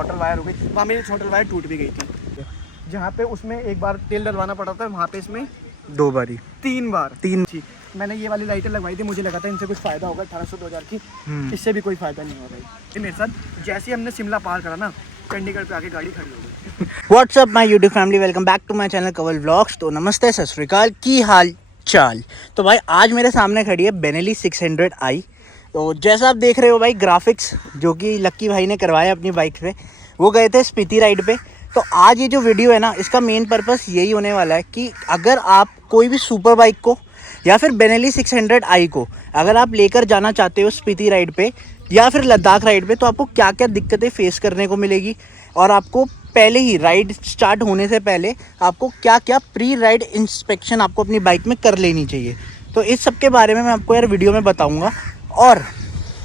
छोटल wire हो गई, वहाँ मेरी छोटल वायर टूट भी गई थी। जहाँ पे उसमें एक बार तेल डलवाना पड़ा था, वहाँ पे इसमें 2 बारी 3 बार 3 थी। मैंने ये वाली लाइटें लगवाई थी, मुझे लगा था इनसे कुछ फ़ायदा होगा 1800-2000 की, इससे भी कोई फ़ायदा नहीं हो रहा। मेरे साथ जैसे ही हमने शिमला पार करा ना, चंडीगढ़ पे आके गाड़ी खड़ी हो गई। What's up my YouTube family, welcome back to my channel Kawal vlogs. तो नमस्ते, सत श्री अकाल, की हाल चाल। तो भाई आज मेरे सामने खड़ी है बेनेली 600i। तो जैसा आप देख रहे हो भाई, ग्राफिक्स जो कि लक्की भाई ने करवाया अपनी बाइक पे, वो गए थे स्पीति राइड पे। तो आज ये जो वीडियो है ना, इसका मेन पर्पस यही होने वाला है कि अगर आप कोई भी सुपर बाइक को या फिर बेनेली 600i को अगर आप लेकर जाना चाहते हो स्पीति राइड पे या फिर लद्दाख राइड पे, तो आपको क्या क्या दिक्कतें फेस करने को मिलेगी और आपको पहले ही राइड स्टार्ट होने से पहले आपको क्या क्या प्री राइड इंस्पेक्शन आपको अपनी बाइक में कर लेनी चाहिए। तो इस सब के बारे में मैं आपको यार वीडियो में बताऊंगा। और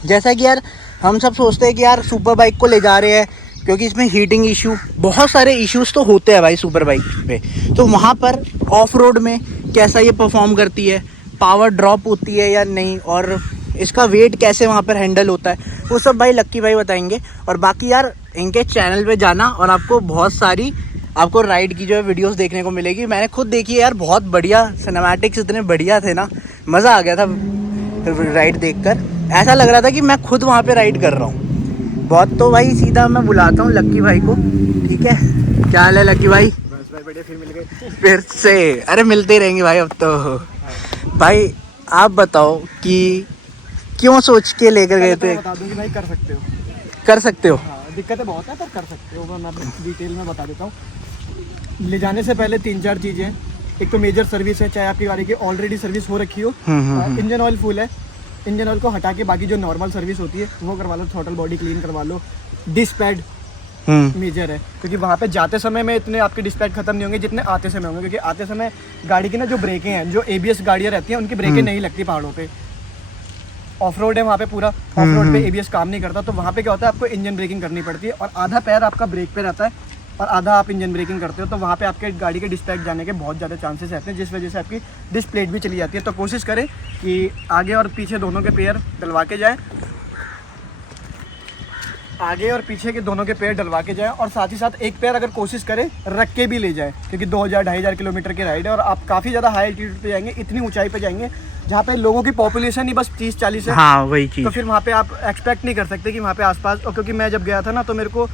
जैसा कि यार हम सब सोचते हैं कि यार सुपर बाइक को ले जा रहे हैं क्योंकि इसमें हीटिंग इशू, बहुत सारे इश्यूज़ तो होते हैं भाई सुपर बाइक पे। तो वहाँ पर ऑफ रोड में कैसा ये परफॉर्म करती है, पावर ड्रॉप होती है या नहीं, और इसका वेट कैसे वहाँ पर हैंडल होता है, वो सब भाई लक्की भाई बताएंगे। और बाकी यार इनके चैनल पे जाना और आपको बहुत सारी आपको राइड की जो है वीडियोस देखने को मिलेगी। मैंने खुद देखी है यार, बहुत बढ़िया सिनेमैटिक्स इतने बढ़िया थे ना, मज़ा आ गया था राइड देखकर। ऐसा लग रहा था कि मैं खुद वहाँ पे राइड कर रहा हूँ बहुत। तो भाई सीधा मैं बुलाता हूँ लक्की भाई को। ठीक है, क्या हाल है लक्की भाई? बस भाई बढ़िया, फिर मिल गए फिर से? अरे मिलते ही रहेंगे भाई अब तो। भाई आप बताओ कि क्यों सोच के लेकर गए थे? बता दूँ कि भाई कर सकते हो, कर सकते हो। हाँ दिक्कतें बहुत है पर कर सकते हो। मैं डिटेल में बता देता हूँ। ले जाने से पहले 3-4 चीज़ें। एक तो मेजर सर्विस है, चाहे आपकी गाड़ी की ऑलरेडी सर्विस हो रखी हो, इंजन ऑयल फुल है, इंजन ऑयल को हटा के बाकी जो नॉर्मल सर्विस होती है वो करवा लो, थ्रॉटल बॉडी क्लीन करवा लो। डिस्क पैड मेजर है, क्योंकि वहाँ पे जाते समय में इतने आपके डिस्क पैड खत्म नहीं होंगे जितने आते समय होंगे, क्योंकि आते समय गाड़ी की ना जो ब्रेकें हैं, जो ABS गाड़ियाँ रहती हैं उनकी ब्रेकें नहीं लगती पहाड़ों पे। ऑफ रोड है वहाँ पे, पूरा ऑफ रोड पे ABS काम नहीं करता, तो वहाँ पे क्या होता है, आपको इंजन ब्रेकिंग करनी पड़ती है और आधा पैर आपका ब्रेक पे रहता है और आधा आप इंजन ब्रेकिंग करते हो। तो वहाँ पे आपके गाड़ी के डिस्क पैड जाने के बहुत ज़्यादा चांसेस रहते हैं, जिस वजह से आपकी डिस्क प्लेट भी चली जाती है। तो कोशिश करें कि आगे और पीछे दोनों के पैर डलवा के जाएँ, आगे और पीछे के दोनों के पैर डलवा के जाएं, और साथ ही साथ एक पैर अगर कोशिश करें रख के भी ले जाएं, क्योंकि 2000-2500 किलोमीटर की राइड है और आप काफ़ी ज़्यादा हाई एल्टीट्यूड पे जाएंगे, इतनी ऊंचाई पे जाएंगे जहाँ पे लोगों की पॉपुलेशन ही बस 30-40 है। हाँ वही चीज़। तो फिर वहाँ पे आप एक्सपेक्ट नहीं कर सकते कि वहाँ पे आसपास, और क्योंकि मैं जब गया था ना तो मेरे को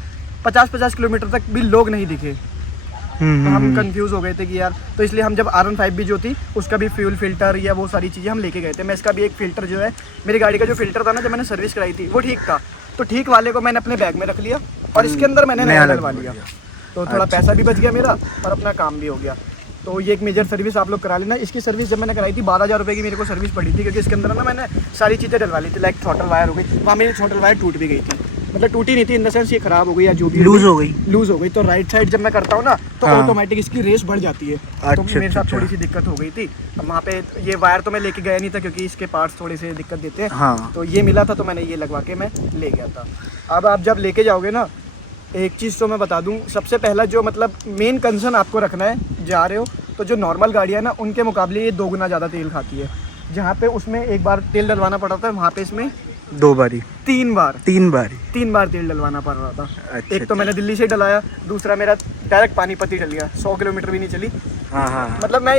50-50 किलोमीटर तक भी लोग नहीं दिखे, तो हम कंफ्यूज हो गए थे कि यार, तो इसलिए हम जब R15 भी जो थी उसका भी फ्यूल फिल्टर या वो सारी चीज़ें हम लेके गए थे। मैं इसका भी एक फ़िल्टर जो है, मेरी गाड़ी का जो फ़िल्टर था ना, जब मैंने सर्विस कराई थी वो ठीक था, तो ठीक वाले को मैंने अपने बैग में रख लिया और इसके अंदर मैंने नया डलवा लिया, तो थोड़ा पैसा भी बच गया मेरा और अपना काम भी हो गया। तो ये एक मेजर सर्विस आप लोग करा लेना। इसकी सर्विस जब मैंने कराई थी 12,000 रुपये की मेरे को सर्विस पड़ी थी, क्योंकि इसके अंदर ना मैंने सारी चीज़ें डलवा ली थी, लाइक छोटल वायर हो गई, वहाँ मेरी छोटल वायर टूट भी गई थी, मतलब टूटी नहीं थी इन द सेंस ये खराब हो गई या जो भी लूज़ हो गई। तो राइट साइड जब मैं करता हूँ ना तो ऑटोमेटिक इसकी रेस बढ़ जाती है। तो मेरे साथ थोड़ी सी दिक्कत हो गई थी। अब वहाँ पे ये वायर तो मैं लेके गया नहीं था क्योंकि इसके पार्ट्स थोड़े से दिक्कत देते हैं, तो ये मिला था तो मैंने ये लगवा के मैं ले गया था। अब आप जब लेके जाओगे ना, एक चीज़ तो मैं बता दूँ, सबसे पहला जो मतलब मेन कंसर्न आपको रखना है, जा रहे हो तो जो नॉर्मल गाड़ियाँ ना उनके मुकाबले ये 2 गुना ज़्यादा तेल खाती है। जहाँ पे उसमें एक बार तेल डलवाना पड़ा था, वहाँ पे इसमें 2 बारी 3 बार 3 बार तेल डलवाना पड़ रहा था। अच्छा, एक तो मैंने दिल्ली से डलाया, दूसरा मेरा डायरेक्ट पानीपत ही डल गया, 100 किलोमीटर भी नहीं चली। मतलब मैं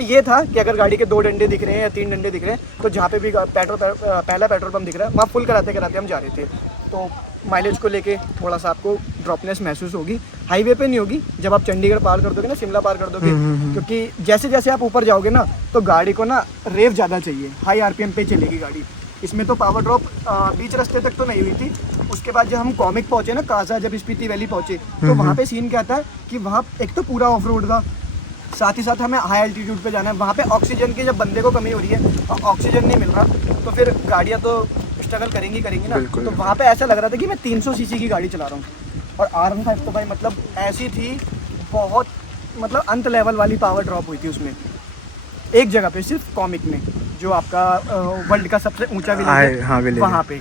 ये था कि अगर गाड़ी के 2 डंडे दिख रहे हैं या 3 डंडे दिख रहे हैं, तो जहाँ पे भी पहला पेट्रोल पंप दिख रहा है वहाँ फुल कराते कराते हम जा रहे थे। तो माइलेज को लेके थोड़ा सा आपको ड्रॉपनेस महसूस होगी, हाईवे पे नहीं होगी, जब आप चंडीगढ़ पार कर दोगे ना, शिमला पार कर दोगे, क्योंकि जैसे जैसे आप ऊपर जाओगे ना तो गाड़ी को ना रेव ज़्यादा चाहिए, हाई RPM पे चलेगी गाड़ी। इसमें तो पावर ड्रॉप बीच रास्ते तक तो नहीं हुई थी। उसके बाद जब हम कॉमिक पहुँचे ना, काजा, जब स्पीति वैली पहुँचे, तो वहाँ पे सीन क्या था कि वहाँ एक तो पूरा ऑफ रोड था, साथ ही साथ हमें हाई एल्टीट्यूड पे जाना है। वहाँ पे ऑक्सीजन की जब बंदे को कमी हो रही है और ऑक्सीजन नहीं मिल रहा, तो फिर गाड़ियाँ तो स्ट्रगल करेंगी ना। तो वहाँ पे ऐसा लग रहा था कि मैं 300 सीसी की गाड़ी चला रहा हूँ। और R15 तो भाई मतलब ऐसी थी, बहुत मतलब अंत लेवल वाली पावर ड्रॉप हुई थी उसमें, एक जगह पे सिर्फ कॉमिक में, जो आपका वर्ल्ड का सबसे ऊंचा विलेज है वहाँ पे।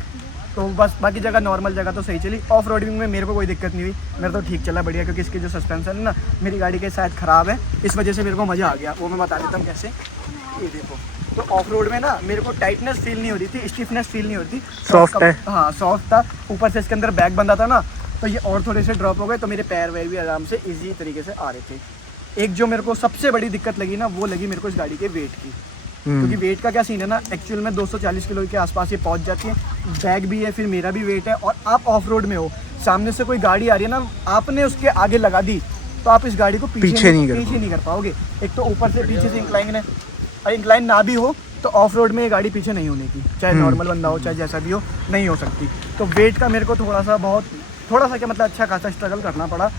तो बस बाकी जगह नॉर्मल जगह तो सही चली। ऑफ रोडिंग में मेरे को कोई दिक्कत नहीं हुई, मेरा तो ठीक चला बढ़िया, क्योंकि इसकी जो सस्पेंशन है ना मेरी गाड़ी के शायद ख़राब है, इस वजह से मेरे को मज़ा आ गया। वो मैं बता देता हूँ कैसे। ये देखो, तो ऑफ रोड में ना मेरे को टाइटनेस फील नहीं हो रही थी, स्टिफनेस फील नहीं होती, सॉफ्ट है। हाँ सॉफ्ट था, ऊपर से इसके अंदर बैग बंधा था ना, तो ये और थोड़े से ड्रॉप हो गए, तो मेरे पैर वैर भी आराम से इजी तरीके से आ रहे थे। एक जो मेरे को सबसे बड़ी दिक्कत लगी ना, वो लगी मेरे को इस गाड़ी के वेट की, क्योंकि वेट का क्या सीन है ना, एक्चुअल में 240 किलो के आसपास ये पहुंच जाती है। बैग भी है, फिर मेरा भी वेट है, और आप ऑफ रोड में हो, सामने से कोई गाड़ी आ रही है ना, आपने उसके आगे लगा दी तो आप इस गाड़ी को पीछे नहीं कर पाओगे। एक तो ऊपर से पीछे से इंक्लाइन है, और इंक्लाइन ना भी हो तो ऑफ रोड में ये गाड़ी पीछे नहीं होने की, चाहे नॉर्मल बंदा हो चाहे जैसा भी हो, नहीं हो सकती। तो वेट का मेरे को थोड़ा सा क्या मतलब अच्छा खासा स्ट्रगल करना पड़ा।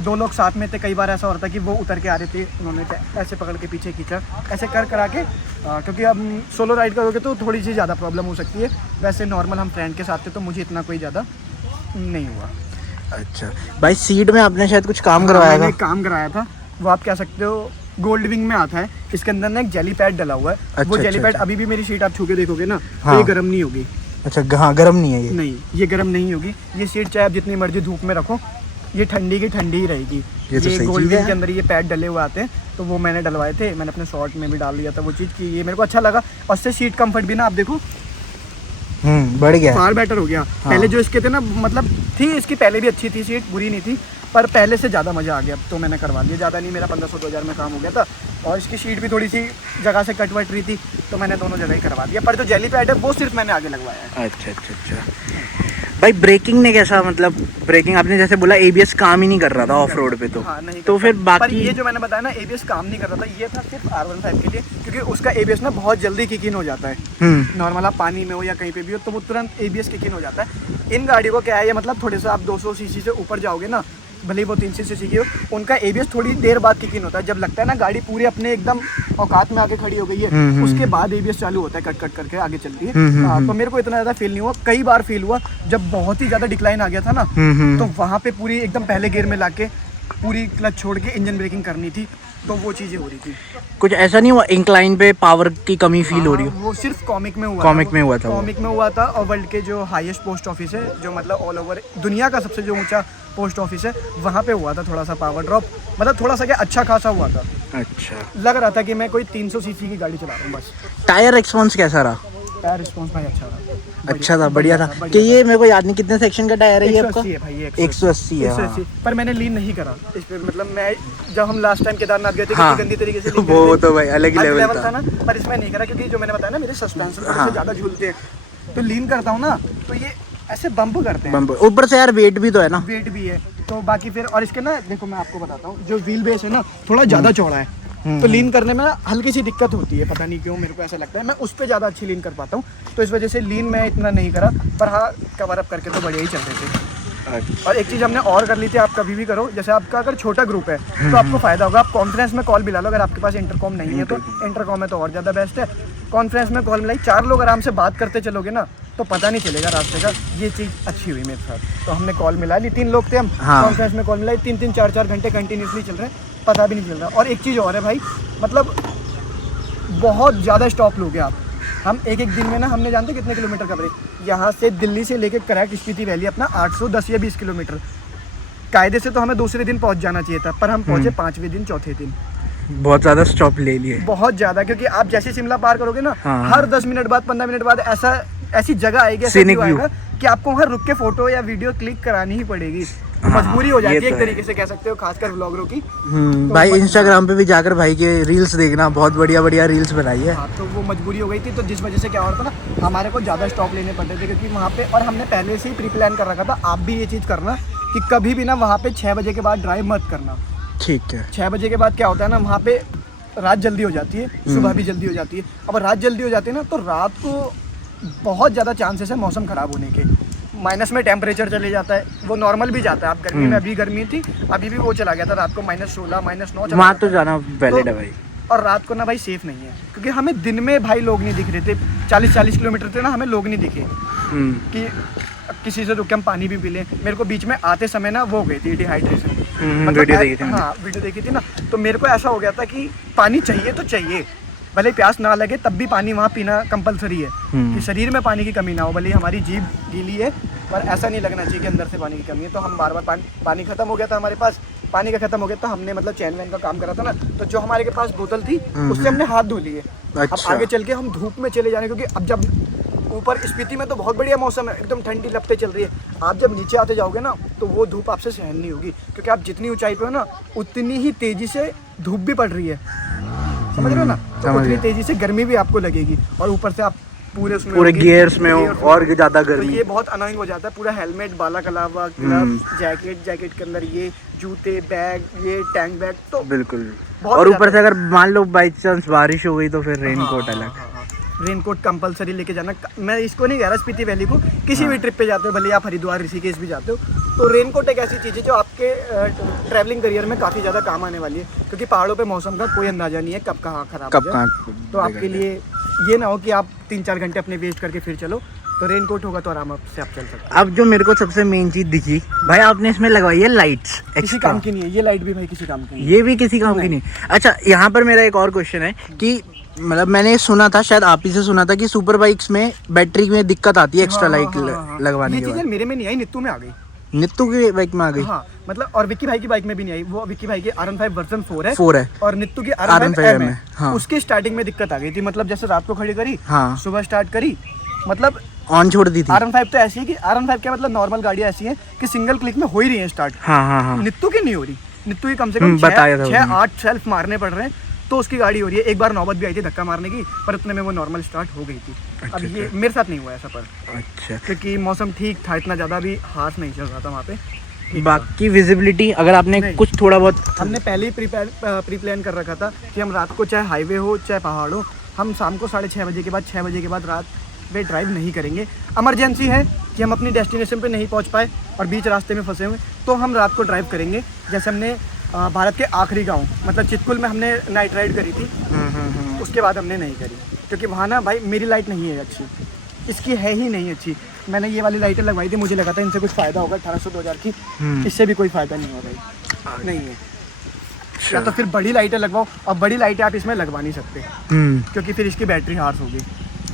2 लोग साथ में थे, कई बार ऐसा होता कि वो उतर के आ रहे थे, उन्होंने ऐसे पकड़ के पीछे खींचा, ऐसे करा के, क्योंकि अब सोलो राइड करोगे तो थोड़ी सी ज़्यादा प्रॉब्लम हो सकती है। वैसे नॉर्मल हम फ्रेंड के साथ थे तो मुझे इतना कोई ज़्यादा नहीं हुआ। अच्छा भाई, सीट में आपने शायद कुछ काम करवाया था? मैंने काम कराया था, वो आप कह सकते हो गोल्ड विंग में आता है। इसके अंदर ना एक जेली पैड डला हुआ है। अच्छा, वो जेली पैड अभी भी मेरी सीट आप छू के देखोगे ना, तो ये गर्म नहीं होगी। अच्छा हाँ, गर्म नहीं है ये? नहीं, ये गर्म नहीं होगी। ये सीट चाहे आप जितनी मर्जी धूप में रखो, ये ठंडी की ठंडी ही रहेगी। ये गोल्ड विंग के अंदर ये पैड डले हुए आते हैं, तो वो मैंने डलवाए थे। मैंने अपने शॉर्ट में भी डाल दिया था वो चीज़ की, ये मेरे को अच्छा लगा। और उससे सीट कंफर्ट भी ना आप देखो बढ़ गया, फार बेटर हो गया। हाँ। पहले जो इसके थे ना, मतलब थी इसकी पहले भी अच्छी थी सीट, बुरी नहीं थी, पर पहले से ज़्यादा मज़ा आ गया। तो मैंने करवा लिया, ज़्यादा नहीं, मेरा 1500-2000 में काम हो गया था। और इसकी सीट भी थोड़ी सी जगह से कट वट रही थी, तो मैंने दोनों जगह ही करवा दिया। पर जो जेली पैड है वो सिर्फ मैंने आगे लगवाया है। अच्छा भाई, ब्रेकिंग ने कैसा, मतलब ब्रेकिंग आपने जैसे बोला एबीएस काम ही नहीं कर रहा था ऑफ रोड पे, तो हाँ, नहीं तो फिर बाकी पर ये जो मैंने बताया ना, एबीएस काम नहीं कर रहा था, ये था सिर्फ R15 के लिए, क्योंकि उसका एबीएस ना बहुत जल्दी किक इन हो जाता है। नॉर्मल आप पानी में हो या कहीं पे भी हो तो वो तुरंत एबीएस किक इन हो जाता है। इन गाड़ियों को क्या है, ये मतलब थोड़े से आप 200 सीसी से ऊपर जाओगे ना, भले ही वो 300 सीसी की हो, उनका एबीएस थोड़ी देर बाद किक इन होता है। जब लगता है ना गाड़ी पूरी अपने एकदम औकात में आके खड़ी हो गई है, उसके बाद एबीएस चालू होता है, कट करके आगे चलती है। तो मेरे को इतना ज़्यादा फील नहीं हुआ। कई बार फील हुआ जब बहुत ही ज़्यादा डिक्लाइन आ गया था ना, तो वहाँ पे पूरी एकदम पहले गियर में लाके पूरी क्लच छोड़ के इंजन ब्रेकिंग करनी थी, तो वो चीज़ें हो रही थी। कुछ ऐसा नहीं हुआ इंक्लाइन पे पावर की कमी फील हो रही हो? वो सिर्फ कॉमिक में हुआ, कॉमिक में हुआ था। और वर्ल्ड के जो हाईएस्ट पोस्ट ऑफिस है, जो मतलब ऑल ओवर दुनिया का सबसे जो ऊंचा पोस्ट ऑफिस है, वहाँ पे हुआ था थोड़ा सा पावर ड्रॉप। मतलब थोड़ा सा क्या अच्छा खासा हुआ था। अच्छा, लग रहा था कि मैं कोई 300 सीसी की गाड़ी चला रहा हूँ बस। टायर रिस्पॉन्स कैसा रहा? टायर रिस्पॉन्स भाई अच्छा रहा, अच्छा था, बढ़िया था। कि ये मेरे को याद नहीं कितने सेक्शन का टायर है ये आपका? 180 है भाई, 180 है। 180। पर मैंने लीन नहीं करा इस पे, मतलब मैं जब हम लास्ट टाइम केदारनाथ गए थे, हाँ, कितनी गंदी तरीके से वो तो भाई अलग ही लेवल था ना। पर इसमें नहीं करा, क्योंकि जो मैंने बताया ना, मेरे सस्पेंशन थोड़े से ज़्यादा झूलते हैं, तो लीन करता हूँ ना तो ये ऐसे बम्प करते हैं। ऊपर से यार वेट भी तो है ना, वेट भी है, तो बाकी फिर। और इसके ना देखो, मैं आपको बताता हूँ, जो व्हील बेस है ना थोड़ा ज़्यादा चौड़ा है, तो लीन करने में हल्की सी दिक्कत होती है, पता नहीं क्यों, मेरे को ऐसा लगता है मैं उस पर ज़्यादा अच्छी लीन कर पाता हूँ, तो इस वजह से लीन मैं इतना नहीं करा। पर हाँ, कवर अप करके तो बढ़िया ही चल रहे थे। और एक चीज़ हमने और कर ली थी, आप कभी भी करो, जैसे आपका अगर छोटा ग्रुप है तो आपको फ़ायदा होगा, आप कॉन्फ्रेंस में कॉल मिला लो। अगर आपके पास इंटरकॉम नहीं है तो इंटरकॉम है तो और ज़्यादा बेस्ट है। कॉन्फ्रेंस में कॉल मिलाई, 4 लोग आराम से बात करते चलोगे ना, तो पता नहीं चलेगा रास्ते का। ये चीज़ अच्छी हुई मेरे साथ। तो हमने कॉल मिला ली, 3 लोग थे हम, कॉन्फ्रेंस में कॉल मिलाई, 3-3 4-4 घंटे कंटिन्यूसली चल रहे हैं, पता भी नहीं चल रहा। और एक चीज़ और है भाई, मतलब बहुत ज़्यादा स्टॉप लोगे आप। हम एक दिन में ना, हमने जानते कितने किलोमीटर कवरेज, यहाँ से दिल्ली से लेके करेक्ट स्पीति वैली अपना 810 या 20 किलोमीटर। कायदे से तो हमें दूसरे दिन पहुँच जाना चाहिए था, पर हम पहुँचे 5वें दिन, चौथे दिन। बहुत ज़्यादा स्टॉप ले लिए, बहुत ज़्यादा, क्योंकि आप जैसे शिमला पार करोगे ना, हर 10 मिनट बाद 15 मिनट बाद ऐसी जगह आएगी, ऐसा व्यू आएगा कि आपको वहाँ रुक के फोटो या वीडियो क्लिक करानी ही पड़ेगी। मजबूरी हो जाती है एक तरीके से, कह सकते हो, खासकर व्लॉगरों की। तो भाई इंस्टाग्राम पे भी जाकर भाई के रील्स देखना, बहुत बढ़िया बढ़िया रील्स बनाई है। हाँ, तो वो मजबूरी हो गई थी, तो जिस वजह से क्या हो रहा था ना, हमारे को ज़्यादा स्टॉप लेने पड़ते थे, क्योंकि वहाँ पे, और हमने पहले से ही प्री प्लान कर रखा था। आप भी ये चीज़ करना कि कभी भी ना वहाँ पे 6 बजे के बाद ड्राइव मत करना। ठीक है। 6 बजे के बाद क्या होता है ना, वहाँ पे रात जल्दी हो जाती है, सुबह भी जल्दी हो जाती है। अब रात जल्दी हो जाती है ना, तो रात को बहुत ज़्यादा चांसेस है मौसम ख़राब होने के। माइनस में टेम्परेचर चले जाता है, वो नॉर्मल भी जाता है। आप गर्मी में, अभी गर्मी थी, अभी भी वो चला गया था रात को -16 -9 वहाँ तो जाना वैलिड है भाई। और रात को ना भाई सेफ नहीं है, क्योंकि हमें दिन में भाई लोग नहीं दिख रहे थे। 40-40 किलोमीटर थे ना, हमें लोग नहीं दिखे कि किसी से रुक के हम पानी भी पी लें। मेरे को बीच में आते समय ना वो हो गई थी डिहाइड्रेशन, वीडियो देखी थी। हाँ, वीडियो देखी थी ना, तो मेरे को ऐसा हो गया था कि पानी चाहिए तो चाहिए, भले प्यास ना लगे तब भी पानी वहाँ पीना कंपलसरी है, कि शरीर में पानी की कमी ना हो। भले हमारी जीभ गीली है, पर ऐसा नहीं लगना चाहिए कि अंदर से पानी की कमी है। तो हम बार बार पानी खत्म हो गया था हमारे पास, पानी का खत्म हो गया, तो हमने मतलब चैन वैन का काम करा था ना, तो जो हमारे के पास बोतल थी उससे हमने हाथ धो लिए। अब आगे चल के हम धूप में चले जाने, क्योंकि अब जब ऊपर स्पीति में तो बहुत बढ़िया मौसम है, एकदम ठंडी लपटें चल रही है। आप जब नीचे आते जाओगे ना तो वो धूप आपसे सहन नहीं होगी, क्योंकि आप जितनी ऊंचाई पे हो ना उतनी ही तेजी से धूप भी पड़ रही है, समझ रहे हो ना। तो उतनी तेजी से गर्मी भी आपको लगेगी, और ऊपर से आप पूरे गियर्स में हो और ज्यादा तो गर्मी। ये बहुत अनोइंग हो जाता है। पूरा हेलमेट, बाला कलावा, ग्लव्स, जैकेट के अंदर ये जूते, बैग, ये टैंक बैग, तो बिल्कुल। बहुत और ऊपर ज्यादा- से अगर मान लो बाई चांस बारिश हो गई तो फिर रेनकोट अलग। रेनकोट कंपलसरी लेके जाना। मैं इसको नहीं कह रहा स्पीति वैली को, किसी भी ट्रिप पे जाते हो, भले आप हरिद्वार ऋषिकेश भी जाते हो, तो रेनकोट एक ऐसी चीज़ है जो आपके ट्रैवलिंग करियर में काफ़ी ज़्यादा काम आने वाली है, क्योंकि पहाड़ों पे मौसम का कोई अंदाजा नहीं है कब कहाँ खराब हो जाए। तो आपके लिए ये ना हो कि आप 3-4 घंटे अपने वेस्ट करके फिर चलो, तो रेनकोट होगा तो आराम से आप चल सकते हो। अब जो मेरे को सबसे मेन चीज दिखी भाई, आपने इसमें लगवाई है लाइट्स, किसी काम की नहीं है ये लाइट भी भाई, किसी काम की नहीं है। ये भी किसी काम की नहीं। अच्छा, यहाँ पर मेरा एक और क्वेश्चन है कि मतलब मैंने सुना था, शायद आप ही से सुना था कि सुपर बाइक्स में बैटरी में दिक्कत आती है एक्स्ट्रा लाइट लगवाने ये के चीज़ बाद। मेरे में नहीं आई, नित्तू में आ गई। नित्तू की बाइक में आ गई। हाँ, मतलब और विक्की भाई की बाइक में भी नहीं आई। वो विक्की भाई की R15 वर्जन 4 है, 4 है और नित्तू की R15 R15 M है। है। हाँ। उसकी स्टार्टिंग में दिक्कत आ गई थी, मतलब जैसे रात को खड़ी करी, हाँ। सुबह स्टार्ट करी, मतलब ऑन छोड़ दी थी। R15 तो ऐसी है कि R15 क्या मतलब नॉर्मल गाड़ियाँ ऐसी है कि सिंगल क्लिक में हो ही रही है स्टार्ट। हाँ हाँ हाँ। नित्तू की नहीं हो रही। नित्तू की कम से कम बताया था 6-8 सेल्फ मारने पड़ रहे हैं तो उसकी गाड़ी हो रही है। एक बार नौबत भी आई थी धक्का मारने की, पर उतने में वो नॉर्मल स्टार्ट हो गई थी। अब ये मेरे साथ नहीं हुआ ऐसा, पर अच्छा, क्योंकि मौसम ठीक था, इतना ज़्यादा भी हाथ नहीं चल रहा था वहाँ पे। बाकी विजिबिलिटी अगर आपने नहीं। कुछ थोड़ा बहुत हमने पहले ही प्री प्लान कर रखा था कि हम रात को चाहे हाईवे हो चाहे पहाड़ हो, हम शाम को 6:30 बजे के बाद 6 बजे के बाद रात में ड्राइव नहीं करेंगे। इमरजेंसी है कि हम अपनी डेस्टिनेशन पे नहीं पहुंच पाए और बीच रास्ते में फंसे हुए, तो हम रात को ड्राइव करेंगे। जैसे हमने भारत के आखिरी गांव मतलब चितकुल में हमने नाइट राइड करी थी, उसके बाद हमने नहीं करी, क्योंकि वहाँ ना भाई मेरी लाइट नहीं है अच्छी, इसकी है ही नहीं अच्छी। मैंने ये वाली लाइटें लगवाई थी, मुझे लगा था इनसे कुछ फ़ायदा होगा 1800-2000 की, इससे भी कोई फ़ायदा नहीं होगा भाई, नहीं है। या तो फिर बड़ी लाइटें लगवाओ, और बड़ी लाइटें आप इसमें लगवा नहीं सकते क्योंकि फिर इसकी बैटरी हार्स होगी।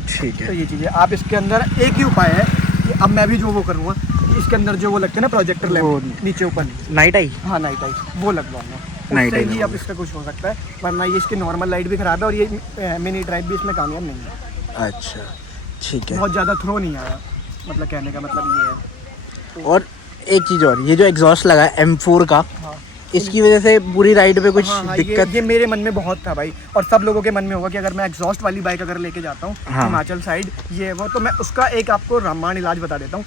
ठीक तो है। ये चीज़ें आप इसके अंदर एक ही उपाय है कि अब मैं भी जो वो करूँगा, इसके अंदर जो वो लगते हैं ना प्रोजेक्टर लैंप नीचे ऊपर, नाइट आई। हाँ नाइट आई, वो लगवाऊंगा, नाइट उससे आई ही अब इसका कुछ हो सकता है, वरना ये इसकी नॉर्मल लाइट भी ख़राब है और ये मिनी ड्राइव भी इसमें कामयाब नहीं है। अच्छा ठीक है। बहुत ज़्यादा थ्रो नहीं आया, मतलब कहने का मतलब ये है। और एक चीज़ और, ये जो एग्जॉस्ट लगा है M4 का, हाँ। इसकी वजह से पूरी राइड पे कुछ हाँ, दिक्कत? ये मेरे मन में बहुत था भाई, और सब लोगों के मन में होगा कि अगर मैं एग्जॉस्ट वाली बाइक अगर लेके जाता हूँ हिमाचल साइड ये वो, तो मैं उसका एक आपको रामबाण इलाज बता देता हूँ।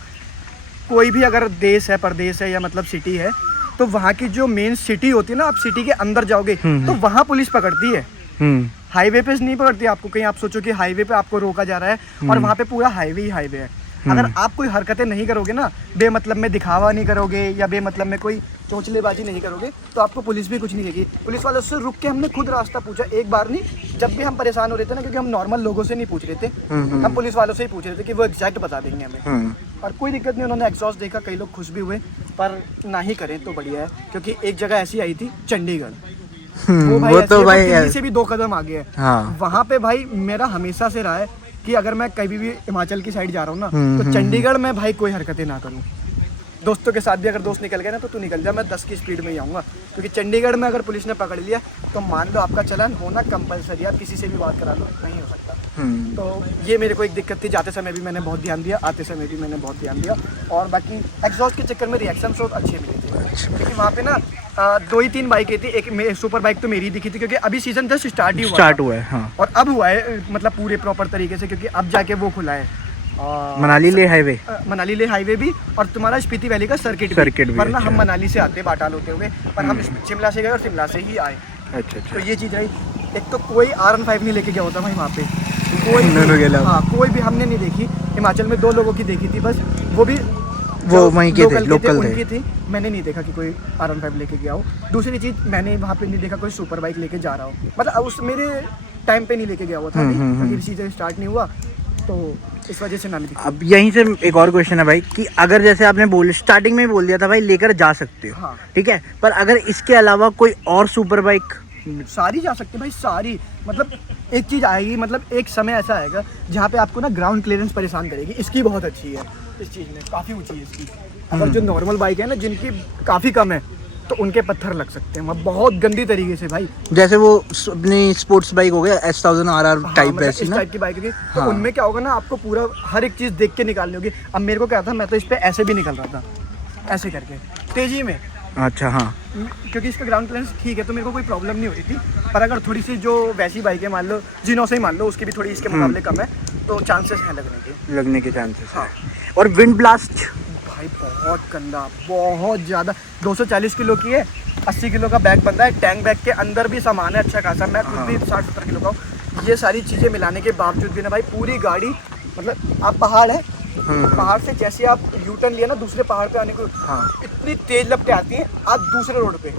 कोई भी अगर देश है, प्रदेश है या मतलब सिटी है, तो वहाँ की जो मेन सिटी होती है ना, आप सिटी के अंदर जाओगे तो वहाँ पुलिस पकड़ती है, हाईवे पे नहीं पकड़ती आपको। कहीं आप सोचो कि हाईवे पे आपको रोका जा रहा है और वहाँ पे पूरा हाईवे ही हाईवे है। अगर आप कोई हरकतें नहीं करोगे ना, बेमतलब में दिखावा नहीं करोगे या बेमतलब में कोई चोंचलेबाजी नहीं करोगे, तो आपको पुलिस भी कुछ नहीं देगी। पुलिस वालों से रुक के हमने खुद रास्ता पूछा, एक बार नहीं, जब भी हम परेशान हो रहे थे ना, क्योंकि हम नॉर्मल लोगों से नहीं पूछ रहे थे, हम पुलिस वालों से ही पूछ रहे थे कि वो एग्जैक्ट बता देंगे हमें। और कोई दिक्कत नहीं, उन्होंने एग्जॉस्ट देखा, कई लोग खुश भी हुए, पर ना ही करें तो बढ़िया है। क्योंकि एक जगह ऐसी आई थी चंडीगढ़, वो भाई वो तो भाई दिल्ली से भी 2 कदम आगे है। हाँ। वहाँ पे भाई मेरा हमेशा से रहा है कि अगर मैं कभी भी हिमाचल की साइड जा रहा हूँ ना, तो चंडीगढ़ में भाई कोई हरकतें ना करूँ। दोस्तों के साथ भी अगर दोस्त निकल गए ना, तो तू निकल जा, मैं 10 की स्पीड में ही आऊँगा, क्योंकि चंडीगढ़ में अगर पुलिस ने पकड़ लिया तो मान लो आपका चालान होना कंपलसरी, आप किसी से भी बात करा लो, नहीं हो सकता। तो ये मेरे को एक दिक्कत थी, जाते समय भी मैंने बहुत ध्यान दिया, आते समय भी मैंने बहुत ध्यान दिया। और बाकी एग्जॉस्ट के चक्कर में रिएक्शन बहुत अच्छे मिले थे, क्योंकि वहाँ पे ना 2 ही 3 बाइकें थी, एक सुपर बाइक तो मेरी दिखी थी, क्योंकि अभी सीजन जस्ट स्टार्ट हुआ है। हाँ। और अब हुआ है मतलब पूरे प्रॉपर तरीके से, क्योंकि अब जाके वो खुला है मनाली ले हाईवे, मनाली ले हाईवे भी, और तुम्हारा स्पीति वैली का सर्किट भी। वरना हम मनाली से आते बाटाल होते हुए, पर हम शिमला से गए और शिमला से ही आए। अच्छा। तो ये चीज़ रही। एक तो कोई R15 नहीं लेके गया होता भाई वहाँ पे, कोई हाँ, कोई भी हमने नहीं देखी। हिमाचल में 2 लोगों की देखी थी बस, वो भी वो वहीं के थे, लोकल उनकी थी। मैंने नहीं देखा कि कोई R15 लेके गया हो। दूसरी चीज़, मैंने वहाँ पे नहीं देखा कोई सुपर बाइक लेके जा रहा हो, मतलब उस मेरे टाइम पे नहीं लेके गया हुआ था, क्योंकि सीजन स्टार्ट नहीं हुआ, तो इस वजह से ना मिली। अब यहीं से एक और क्वेश्चन है भाई कि अगर जैसे आपने स्टार्टिंग में ही बोल दिया था भाई लेकर जा सकते हो, हाँ। ठीक है, पर अगर इसके अलावा कोई और सुपर बाइक? सारी जा सकते भाई, सारी। मतलब एक चीज़ आएगी, मतलब एक समय ऐसा आएगा जहाँ पे आपको ना ग्राउंड क्लियरेंस परेशान करेगी। इसकी बहुत अच्छी है, इस चीज़ में काफ़ी ऊंची है इसकी। अगर जो नॉर्मल बाइक है ना, जिनकी काफ़ी कम है, तो उनके पत्थर लग सकते हैं वहाँ बहुत गंदी तरीके से भाई। जैसे वो अपनी स्पोर्ट्स बाइक हो गया S1000 RR टाइप मतलब ऐसी इस ना। टाइप की बाइक होगी तो उनमें क्या होगा ना, आपको पूरा हर एक चीज़ देख के निकालनी होगी। अब मेरे को क्या था, मैं तो इस पे ऐसे भी निकल रहा था, ऐसे करके तेजी में। अच्छा हाँ। क्योंकि इसका ग्राउंड क्लियरेंस ठीक है तो मेरे को कोई प्रॉब्लम नहीं हो रही थी। पर अगर थोड़ी सी जो वैसी बाइक है, मान लो जिनों से ही मान लो, उसकी भी थोड़ी इसके मुकाबले कम है, तो चांसेस हैं लगने के। चांसेस है। और विंड ब्लास्ट भाई बहुत गंदा, बहुत ज़्यादा। 240 किलो की है, 80 किलो का बैग बनता है, टैंक बैग के अंदर भी सामान है अच्छा खासा। मैं खुद भी 60-70 किलो का हूँ। ये सारी चीज़ें मिलाने के बावजूद भी ना भाई, पूरी गाड़ी मतलब आप पहाड़ है, पहाड़ से जैसे आप यू टर्न लिया ना दूसरे पहाड़ पे आने को, इतनी तेज लपटें आती हैं, आप दूसरे रोड पे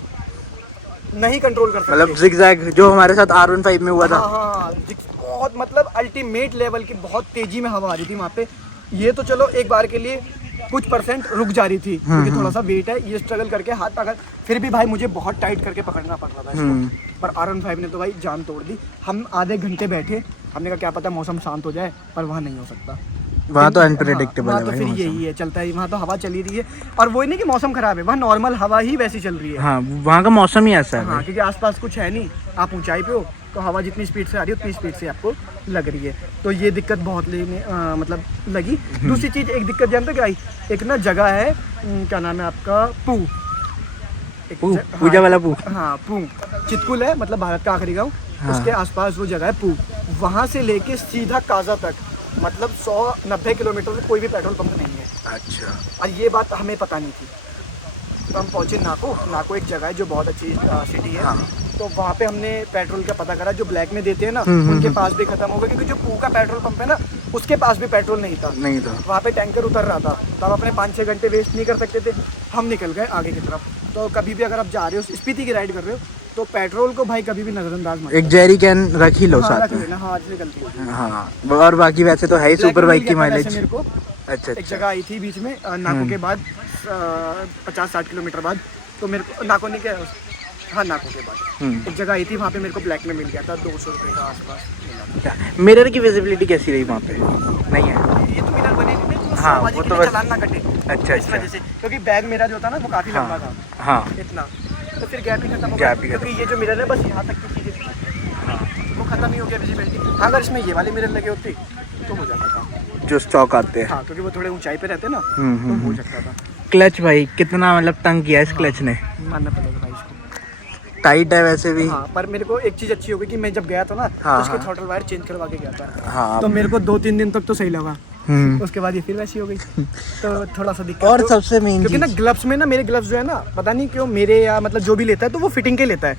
नहीं कंट्रोल कर सकते। मतलब जिगजैग जो हमारे साथ R15 में हुआ था। हाँ, बहुत मतलब अल्टीमेट लेवल की बहुत तेजी में हवा आ रही थी वहाँ पे। ये तो चलो एक बार के लिए कुछ % रुक जा रही थी क्योंकि थोड़ा सा वेट है, ये स्ट्रगल करके हाथ पकड़, फिर भी भाई मुझे बहुत टाइट करके पकड़ना पड़ रहा था इसको। पर R15 ने तो भाई जान तोड़ दी। हम आधे घंटे बैठे, हमने कहा क्या पता मौसम शांत हो जाए, पर वहाँ नहीं हो सकता। वहाँ तो अनप्रेडिक्टेबल है तो भाई। फिर यही है, चलता है वहाँ तो हवा चली रही है, और वो नहीं कि मौसम खराब है, वहाँ नॉर्मल हवा ही वैसी चल रही है। हाँ, वहाँ का मौसम ही ऐसा है। हाँ, क्योंकि आसपास कुछ है नहीं, आप ऊंचाई पे हो तो हवा जितनी स्पीड से आ रही है उतनी स्पीड से आपको लग रही है। तो ये दिक्कत बहुत मतलब लगी। दूसरी चीज़ एक दिक्कत जानते हो क्या आई, एक ना जगह है, क्या नाम है आपका, पूजा वाला पू। हाँ पू, चितकुल है, मतलब भारत का आखिरी गाँव, उसके आसपास वो जगह है पू। वहाँ से लेके सीधा काजा तक मतलब 190 किलोमीटर से कोई भी पेट्रोल पंप नहीं है। अच्छा। और ये बात हमें पता नहीं थी। तो हम पहुँचे नाको एक जगह है जो बहुत अच्छी सिटी है। तो वहाँ पे हमने पेट्रोल का पता करा, जो ब्लैक में देते हैं ना उनके पास भी खत्म हो गया, क्योंकि जो पू का पेट्रोल पंप है ना उसके पास भी पेट्रोल नहीं था। वहाँ पे टैंकर उतर रहा था, तो आप अपने 5-6 घंटे वेस्ट नहीं कर सकते थे। हम निकल गए आगे की तरफ। तो कभी भी अगर आप जा रहे हो, स्पीति की राइड कर रहे हो, तो पेट्रोल को भाई कभी भी नजरअंदाज मत। एक जेरी कैन रख ही लो साथ में। हाँ, आज से गलती हो गई। हाँ, और बाकी वैसे तो है ही सुपर बाइक की माइलेज। मेरे को अच्छा, एक जगह आई थी बीच में नाको के बाद 50-60 किलोमीटर बाद, तो मेरे को नाको नहीं क्या, हाँ नाको के बाद एक जगह आई थी, वहाँ पे मेरे को ब्लैक में मिल गया था 200 रुपये का आसपास। मिरर की विजिबिलिटी कैसी रही वहाँ पे? नहीं है ये तो मिरर बने थे, हाँ, वो तो बस चलान ना कटे। अच्छा इस वजह से, क्योंकि बैग मेरा जो था ना वो काफ़ी लंबा था। हाँ, इतना तो फिर गैप ही खत्म हो गया, क्योंकि ये जो मिरर है बस यहाँ तक की चीज़ें थी, वो खत्म ही हो गया विजिबिलिटी। हाँ, अगर इसमें ये वाले मिरर लगे होते तो हो जाता था, जो स्टॉक आते हैं। हाँ, क्योंकि वो थोड़े ऊंचाई पे रहते ना, तो हो सकता था। क्लच भाई कितना मतलब तंग किया इस क्लच ने, मानना पड़ेगा भाई इसको। टाइट है वैसे भी। हाँ, पर मेरे को एक चीज़ अच्छी हो गई कि मैं जब गया था ना तो उसके थ्रॉटल वायर चेंज करवा के गया था। हाँ, तो मेरे को 2-3 दिन तक तो सही लगा, उसके बाद ये फिर वैसी हो गई। तो थोड़ा सा दिक्कत। और सबसे मेन क्योंकि ना ग्लव्स में ना, मेरे ग्लव्स जो है ना, पता नहीं क्यों मेरे, या मतलब जो भी लेता है तो वो फिटिंग के लेता है,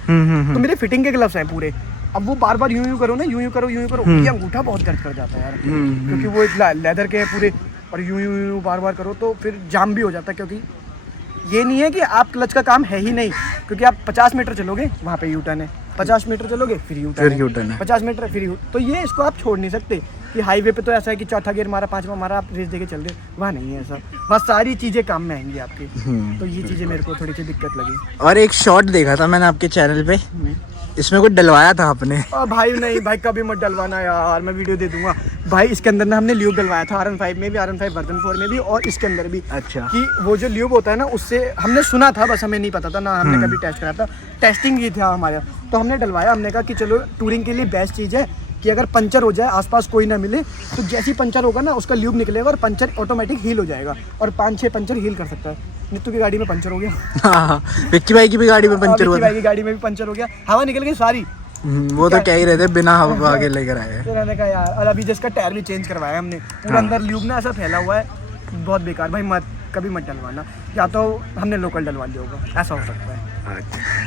तो मेरे फिटिंग के ग्लव्स हैं पूरे। अब वो बार बार यूं करो ना, यूं करो ये अंगूठा बहुत दर्द कर जाता है यार, क्योंकि वो लेदर के पूरे, और यूं बार बार करो तो फिर जाम भी हो जाता है। क्योंकि ये नहीं है कि आप क्लच का काम है ही नहीं, क्योंकि आप 50 मीटर चलोगे वहाँ पे यू टर्न है, 50 मीटर चलोगे फिर यू टर्न है, 50 मीटर फिर यू, तो ये इसको आप छोड़ नहीं सकते। कि हाईवे पे तो ऐसा है कि चौथा गियर मारा, 5वां मारा, आप रेस देके चल रहे, वहाँ नहीं है ऐसा, वहाँ सारी चीज़ें काम में आएंगी आपकी। तो ये चीज़ें मेरे को थोड़ी सी दिक्कत लगी। और एक शॉट देखा था मैंने आपके चैनल पे, इसमें कुछ डलवाया था आपने? भाई नहीं भाई, कभी मत डलवाना यार, मैं वीडियो दे दूंगा भाई। इसके अंदर ना हमने ल्यूब डलवाया था, R15 में भी, R15 वर्जन 4 में भी, और इसके अंदर भी। अच्छा। कि वो जो ल्यूब होता है ना, उससे हमने सुना था, बस हमें नहीं पता था ना, हमने कभी टेस्ट करा था, टेस्टिंग की था हमारा, तो हमने डलवाया। हमने कहा कि चलो टूरिंग के लिए बेस्ट चीज़ है कि अगर पंचर हो जाए, आसपास कोई ना मिले, तो जैसे ही पंचर होगा ना उसका ल्यूब निकलेगा और पंचर ऑटोमेटिक हील हो जाएगा, और 5-6 पंचर हील कर सकता है। नित्तू की गाड़ी में पंचर हो गया, हाँ, विक्की भाई की भी गाड़ी में पंचर हुआ, विक्की भाई की गाड़ी में भी पंचर हो गया, हवा निकल गई सारी। वो तो क्या ही रहते बिना हवा आगे लेकर आए। तो मैंने कहा यार, और अभी जिसका टायर भी चेंज करवाया हमने, पूरा अंदर ल्यूब ना ऐसा फैला हुआ है, बहुत बेकार भाई, मत कभी मत डलवाना, या तो हमने लोकल डलवा लिया होगा, ऐसा हो सकता है।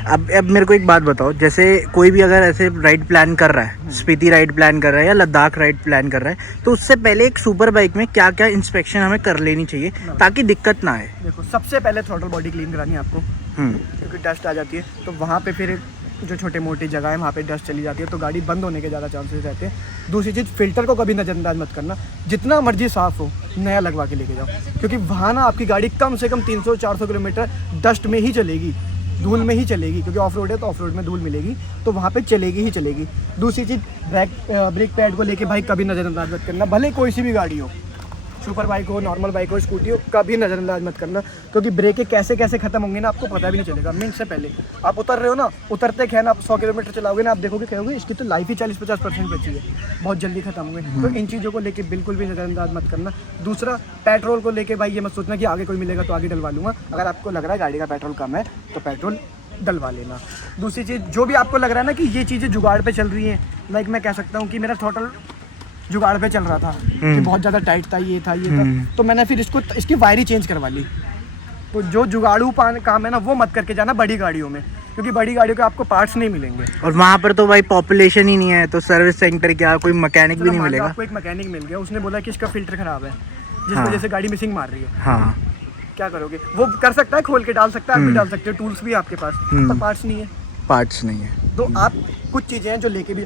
अब मेरे को एक बात बताओ, जैसे कोई भी अगर ऐसे राइड प्लान कर रहा है, स्पीति राइड प्लान कर रहा है या लद्दाख राइड प्लान कर रहा है, तो उससे पहले एक सुपर बाइक में क्या क्या इंस्पेक्शन हमें कर लेनी चाहिए ताकि दिक्कत ना आए? देखो, सबसे पहले थ्रॉटल बॉडी क्लीन करानी है आपको, क्योंकि डस्ट आ जाती है, तो वहाँ पे फिर जो छोटे मोटी जगह है वहाँ पे डस्ट चली जाती है, तो गाड़ी बंद होने के ज़्यादा चांसेस रहते हैं। दूसरी चीज़, फिल्टर को कभी नज़रअंदाज मत करना, जितना मर्जी साफ़ हो नया लगवा के लेके जाओ, क्योंकि वहाँ ना आपकी गाड़ी कम से कम 300-400 किलोमीटर डस्ट में ही चलेगी, धूल में ही चलेगी, क्योंकि ऑफ रोड है तो ऑफ रोड में धूल मिलेगी, तो वहाँ पे चलेगी ही चलेगी। दूसरी चीज़, ब्रेक पैड को लेके भाई कभी नज़रअंदाज मत करना, भले कोई सी भी गाड़ी हो, सुपर बाइक हो, नॉर्मल बाइक हो, स्कूटी हो, कभी नज़रअंदाज मत करना, क्योंकि ब्रेकें कैसे कैसे खत्म होंगी ना आपको पता भी नहीं चलेगा। मिनट से पहले आप उतर रहे हो ना, उतरते क्या ना आप 100 किलोमीटर चलाओगे ना, आप देखोगे क्या होगा, इसकी तो लाइफ ही 40-50% बची है, बहुत जल्दी खत्म हुए। तो इन चीज़ों को लेके बिल्कुल भी नज़रअंदाज मत करना। दूसरा, पेट्रोल को लेके भाई ये मत सोचना कि आगे कोई मिलेगा तो आगे डलवा लूँगा। अगर आपको लग रहा है गाड़ी का पेट्रोल कम है तो पेट्रोल डलवा लेना। दूसरी चीज़, जो भी आपको लग रहा है ना कि ये चीज़ें जुगाड़ पे चल रही हैं, लाइक मैं कह सकता हूँ कि मेरा थ्रॉटल जुगाड़ पे चल रहा था कि बहुत ज़्यादा टाइट था, ये था, तो मैंने फिर इसकी वायरी चेंज करवा ली। तो जो जुगाड़ू काम है ना वो मत करके जाना बड़ी गाड़ियों में, क्योंकि बड़ी गाड़ियों के आपको पार्ट्स नहीं मिलेंगे। और वहाँ पर तो भाई पॉपुलेशन ही नहीं है, तो सर्विस सेंटर क्या, कोई मैकेनिक भी नहीं मिलेगा। आपको एक मैकेनिक मिल गया, उसने बोला कि इसका फिल्टर खराब है, जिस वजह से गाड़ी मिसिंग मार रही है। हाँ, क्या करोगे? वो कर सकता है, खोल के डाल सकता है, आप भी डाल सकते हो, टूल्स भी आपके पास, पर पार्ट्स नहीं है। पार्ट्स नहीं है। तो आप कुछ चीज़ें हैं जो लेके भी,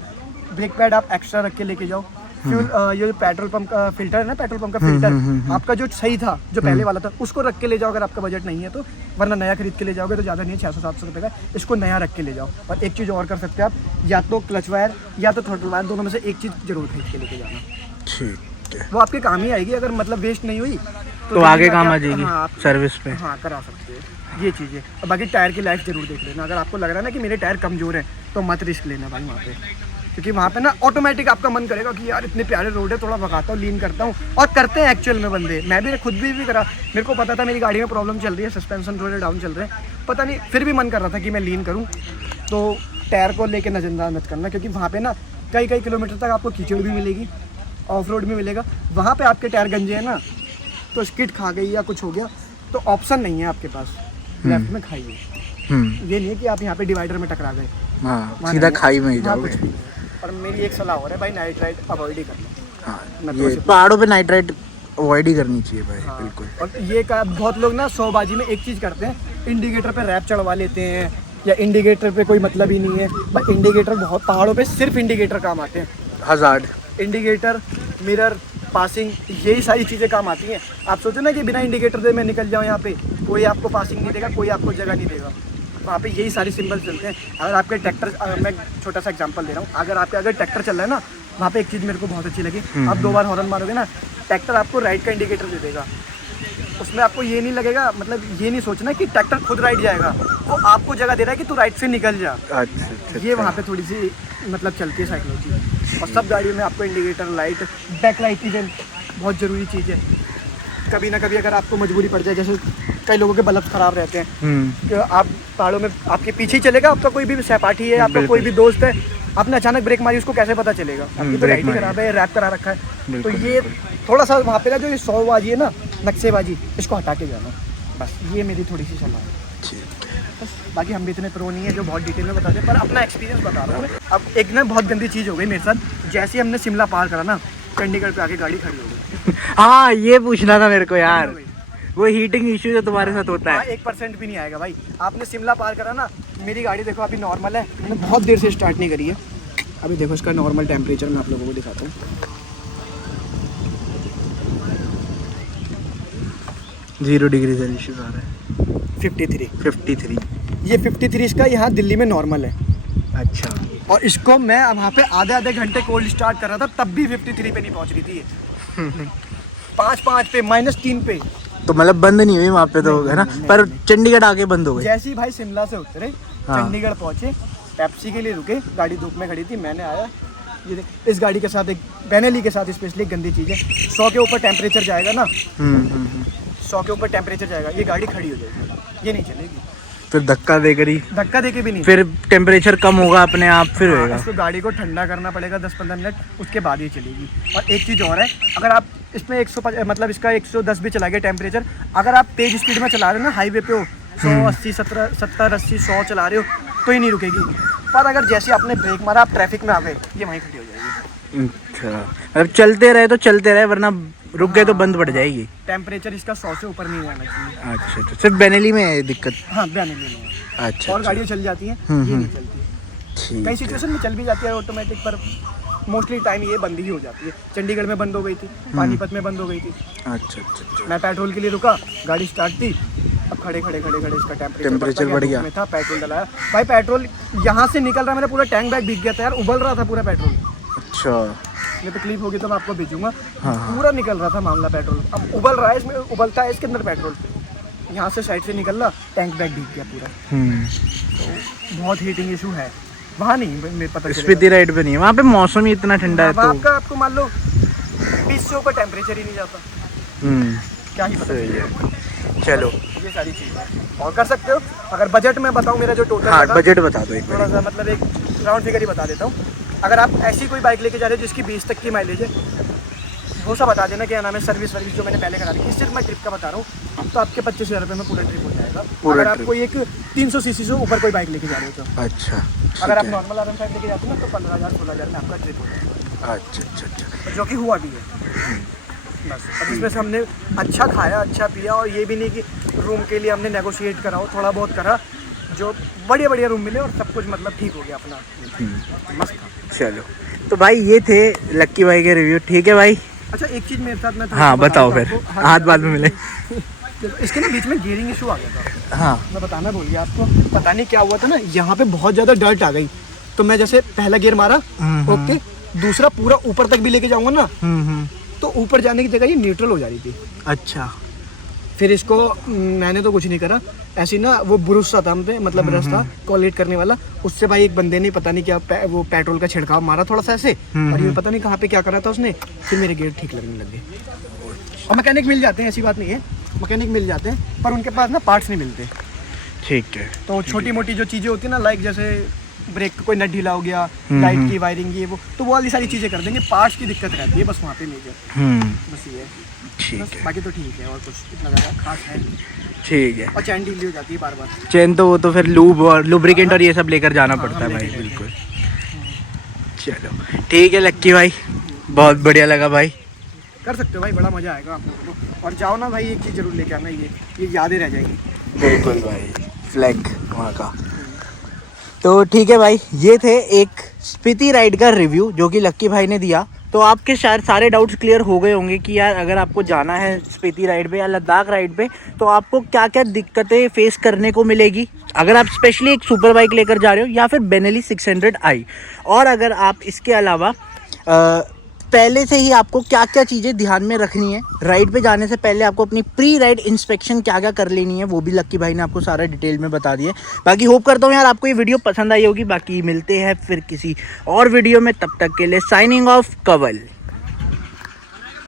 ब्रेक पैड आप एक्स्ट्रा रख के लेके जाओ। फ्यूल, ये पेट्रोल पंप का फिल्टर है ना, पेट्रोल पंप का फिल्टर आपका जो सही था, जो पहले वाला था, उसको रख के ले जाओ अगर आपका बजट नहीं है तो, वरना नया खरीद के ले जाओगे तो ज़्यादा नहीं है, 600-700 रुपये का, इसको नया रख के ले जाओ। और एक चीज़ और कर सकते हैं आप, या तो क्लच वायर या तो थ्रॉटल वायर, दोनों में से एक चीज़ जरूर खरीद के लेके जाना। ठीक है, वो आपके काम ही आएगी, अगर मतलब वेस्ट नहीं हुई तो आगे काम आ जाएगी। हाँ, सर्विस पे हाँ करा सकते हो ये चीज़ें। और बाकी टायर की लाइफ जरूर देख लेना, अगर आपको लग रहा है ना कि मेरे टायर कमज़ोर हैं तो मत रिस्क लेना भाई वहाँ पे, क्योंकि वहाँ पे ना ऑटोमेटिक आपका मन करेगा कि यार इतने प्यारे रोड है, थोड़ा भगाता हूँ, लीन करता हूँ, और करते हैं एक्चुअल में बंदे। मैं भी खुद भी करा, मेरे को पता था मेरी गाड़ी में प्रॉब्लम चल रही है, सस्पेंशन थोड़े डाउन चल रहे हैं, पता नहीं, फिर भी मन कर रहा था कि मैं लीन करूँ। तो टायर को लेकर नज़रअंदाज मत करना, क्योंकि वहाँ पे ना कई किलोमीटर तक आपको कीचड़ भी मिलेगी, ऑफ रोड भी मिलेगा। वहाँ पे आपके टायर गंजे हैं ना, तो स्किड खा गई या कुछ हो गया तो ऑप्शन नहीं है आपके पास, लेफ्ट में खाइए। ये नहीं है कि आप यहाँ पे डिवाइडर में टकरा गए, सीधा खाई में ही जाओगे। और मेरी एक सलाह हो रहा है भाई, नाइट राइड अवॉइड ही करना। हाँ, ये पहाड़ों पे नाइट राइड अवॉइड ही करनी चाहिए भाई। हाँ, बिल्कुल। और ये बहुत लोग ना सौबाजी में एक चीज़ करते हैं, इंडिकेटर पे रैप चढ़वा लेते हैं, या इंडिकेटर पे कोई मतलब ही नहीं है। बट इंडिकेटर बहुत, पहाड़ों पे सिर्फ इंडिकेटर काम आते हैं। हज़ार्ड, इंडिकेटर, मिरर, पासिंग, यही सारी चीज़ें काम आती हैं। आप सोचो ना कि बिना इंडिकेटर दे मैं निकल जाऊँ यहाँ पे, कोई आपको पासिंग नहीं देगा, कोई आपको जगह नहीं देगा। वहाँ पे यही सारी सिंबल चलते हैं। अगर आपके ट्रैक्टर, मैं छोटा सा एग्जांपल दे रहा हूँ, अगर ट्रैक्टर चल रहा है ना, वहाँ पे एक चीज़ मेरे को बहुत अच्छी लगी, आप 2 बार हॉर्न मारोगे ना, ट्रैक्टर आपको राइट का इंडिकेटर दे देगा। उसमें आपको ये नहीं लगेगा, मतलब ये नहीं सोचना कि ट्रैक्टर खुद राइट जाएगा, वो आपको जगह दे रहा है कि तू राइट से निकल जा। अच्छा, ये वहाँ पे थोड़ी सी मतलब चलती है साइकोलॉजी। और सब गाड़ियों में आपको indicator, light, back light event बहुत ज़रूरी चीज़ है। कभी ना कभी अगर आपको मजबूरी पड़ जाए, जैसे कई लोगों के बल्ब खराब रहते हैं, कि आप पहाड़ों में आपके पीछे ही चलेगा, आपका कोई भी सहपाठी है, आपका कोई भी दोस्त है, आपने अचानक ब्रेक मारी, उसको कैसे पता चलेगा? आपकी तो लाइट ही खराब है, रैप करा रखा है। तो ये थोड़ा सा वहाँ पे ना जो ये सौबाजी है ना, नक्शेबाजी, इसको हटा के जाना, बस ये मेरी थोड़ी सी सलाह है। बस बाकी हम भी इतने प्रो नहीं है जो बहुत डिटेल में बताते हैं, पर अपना एक्सपीरियंस बता रहा हूँ। अब एक ना बहुत गंदी चीज़ हो गई मेरे साथ, जैसे ही हमने शिमला पार करा ना, चंडीगढ़ पे आके गाड़ी खड़ी हो गई। हाँ, ये पूछना था मेरे को यार, वो हीटिंग इश्यू जो तुम्हारे साथ होता है। 1% भी नहीं आएगा भाई। आपने शिमला पार करा ना, मेरी गाड़ी देखो अभी नॉर्मल है, मैंने बहुत देर से स्टार्ट नहीं करी है। अभी देखो इसका नॉर्मल टेम्परेचर मैं आप लोगों को दिखाता हूँ। 0 डिग्री सेल्सियस आ रहा है। 53। ये 53 इसका यहाँ दिल्ली में नॉर्मल है। अच्छा। और इसको मैं वहाँ पे आधे घंटे कोल्ड स्टार्ट कर रहा था, तब भी 53 पे नहीं पहुँच रही थी ये। 5 पे, -3 पे। तो मतलब बंद नहीं हुई वहाँ पे तो, है ना? पर चंडीगढ़ आके बंद हो गई। जैसे ही भाई शिमला से उतरे, चंडीगढ़ पहुँचे, पेप्सी के लिए रुके, गाड़ी धूप में खड़ी थी, मैंने आया, ये इस गाड़ी के साथ एक बेनेली के साथ स्पेशली गंदी चीज़ है, 100 के ऊपर टेम्परेचर जाएगा ना, 100 के ऊपर टेम्परेचर जाएगा, ये गाड़ी खड़ी हो जाएगी, ये नहीं चलेगी। फिर धक्का देके भी नहीं, फिर टेम्परेचर कम होगा अपने आप, फिर होगा। इसको गाड़ी को ठंडा करना पड़ेगा 10-15 मिनट, उसके बाद ही चलेगी। और एक चीज़ और है, अगर आप इसमें 100 मतलब इसका 110 भी चला गया टेम्परेचर, अगर आप तेज स्पीड में चला रहे हो ना, हाईवे पे हो 180, 70, 80, 100 चला रहे हो तो ही नहीं रुकेगी। पर अगर जैसे आपने ब्रेक मारा, आप ट्रैफिक में आ गए, ये वहीं खड़ी हो जाएगी। अच्छा, मतलब चलते रहे वरना रुक गए तो बंद पड़ जाएगी। टेम्परेचर इसका 100 से ऊपर नहीं जाना चाहिए। अच्छा, तो सिर्फ बेनेली में है दिक्कत? हाँ, बेनेली में है। अच्छा, और गाड़ियाँ चल जाती हैं, ये नहीं चलती। कई सिचुएशन में चल भी जाती है ऑटोमेटिक, पर मोस्टली टाइम ये बंद ही हो जाती है। चंडीगढ़ में बंद हो गई थी, पानीपत में बंद हो गई थी। अच्छा। मैं पेट्रोल के लिए रुका, गाड़ी स्टार्ट थी, अब खड़े इसका टेम्परेचर बढ़ गया में था, पेट्रोल डलाया भाई, पेट्रोल यहाँ से निकल रहा, मेरा पूरा टैंक बैग भीग गया था यार, उबल रहा था पूरा पेट्रोल। अच्छा। ये तो क्लिप होगी तो मैं आपको भेजूंगा। हाँ। पूरा निकल रहा था मामला पेट्रोल, अब उबल रहा है इसमें, उबलता है इसके अंदर पेट्रोल, यहाँ से साइड से निकल रहा, टैंक बैग भीग गया पूरा। तो बहुत हीटिंग इशू है वहाँ, नहीं मेरे पता स्पीति राइड पे नहीं है, वहाँ पे मौसम ही इतना ठंडा है। वहाँ तो का आपको मान लो 20 से ऊपर टेम्परेचर ही नहीं जाता, क्या ही पता सही चलेगा। है। चलो ये सारी चीज़ें और कर सकते हो। अगर बजट में बताऊँ मेरा जो टोटल, हाँ बजट बता दो एक थोड़ा सा मतलब एक राउंड फिगर ही बता देता हूँ। अगर आप ऐसी कोई बाइक लेके जा रहे हो जिसकी 20 तक की माइलेज है, वो सब बता देना क्या नाम है, सर्विस जो मैंने पहले करा दी, सिर्फ मैं ट्रिप का बता रहा हूँ, तो आपके 25,000 रुपये में पूरा ट्रिप हो जाएगा। पूरा अगर आप ट्रिप। कोई एक 300 सीसी से ऊपर कोई बाइक लेके जा रहे हो तो। अच्छा अगर आप नॉर्मल RM5 लेके जाते हो ना तो 15,000 16,000 में आपका ट्रिप हो जाएगा। अच्छा अच्छा अच्छा। जो कि हुआ भी है। बस अब इसमें से हमने अच्छा खाया, अच्छा पिया, और ये भी नहीं कि रूम के लिए हमने नेगोशिएट करा हो, थोड़ा बहुत करा, जो बढ़िया बढ़िया रूम मिले और सब कुछ मतलब ठीक हो गया अपना, मस्त था। चलो तो भाई ये थे लक्की भाई के रिव्यू, ठीक है भाई। अच्छा एक चीज़ मेरे साथ मैं हाँ बताओ फिर, हाथ बाद में मिले। चलो, इसके ना बीच में गियरिंग इशू आ गया था। हाँ मैं बताना भूल गया आपको, पता नहीं क्या हुआ था ना, यहाँ पे बहुत ज़्यादा डर्ट आ गई, तो मैं जैसे पहला गियर मारा, ओके, दूसरा पूरा ऊपर तक भी लेके जाऊंगा ना, तो ऊपर जाने की जगह ये न्यूट्रल हो जा रही थी। अच्छा। फिर इसको मैंने तो कुछ नहीं करा, ऐसी ना वो ब्रुश सा था हम पे, मतलब ब्रश था कोलेट करने वाला, उससे भाई एक बंदे ने पता नहीं क्या वो पेट्रोल का छिड़काव मारा थोड़ा सा ऐसे, और ये पता नहीं कहाँ पे क्या करा था उसने, फिर मेरे गियर ठीक लगने लगे। और मैकेनिक मिल जाते हैं, ऐसी बात नहीं है, मैकेनिक मिल जाते हैं, पर उनके पास ना पार्ट्स नहीं मिलते। ठीक है। तो छोटी मोटी जो चीज़ें होती है ना, लाइक जैसे ब्रेक का कोई नट ढीला हो गया, लाइट की वायरिंग ये वो वाली सारी चीज़ें कर देंगे, पार्ट्स की दिक्कत रहती है बस वहाँ पे मेजर, बस ये है। ठीक बस है। बाकी तो ठीक है, और कुछ इतना ज़्यादा खास है नहीं। ठीक है। और चैन ढीली हो जाती है बार बार। चेन तो वो तो फिर लूब और लुब्रिकेंट और ये सब लेकर जाना पड़ता है भाई, लेके बिल्कुल। चलो ठीक है लक्की भाई, बहुत बढ़िया लगा भाई। कर सकते हो भाई, बड़ा मज़ा आएगा आप लोगों को। और जाओ ना भाई, एक चीज़ जरूर लेके आना, ये यादें रह जाएगी। बिल्कुल भाई, फ्लैग वहाँ का। तो ठीक है भाई, ये थे एक स्पीति राइड का रिव्यू जो कि लक्की भाई ने दिया। तो आपके शायद सारे डाउट्स क्लियर हो गए होंगे कि यार अगर आपको जाना है स्पीति राइड पे या लद्दाख राइड पे तो आपको क्या क्या दिक्कतें फेस करने को मिलेगी, अगर आप स्पेशली एक सुपर बाइक लेकर जा रहे हो या फिर बेनेली 600i। और अगर आप इसके अलावा पहले से ही आपको क्या क्या चीज़ें ध्यान में रखनी है, राइड पे जाने से पहले आपको अपनी प्री राइड इंस्पेक्शन क्या क्या कर लेनी है, वो भी लक्की भाई ने आपको सारा डिटेल में बता दिया। बाकी होप करता हूँ यार आपको ये वीडियो पसंद आई होगी। बाकी मिलते हैं फिर किसी और वीडियो में, तब तक के लिए साइनिंग ऑफ कवल।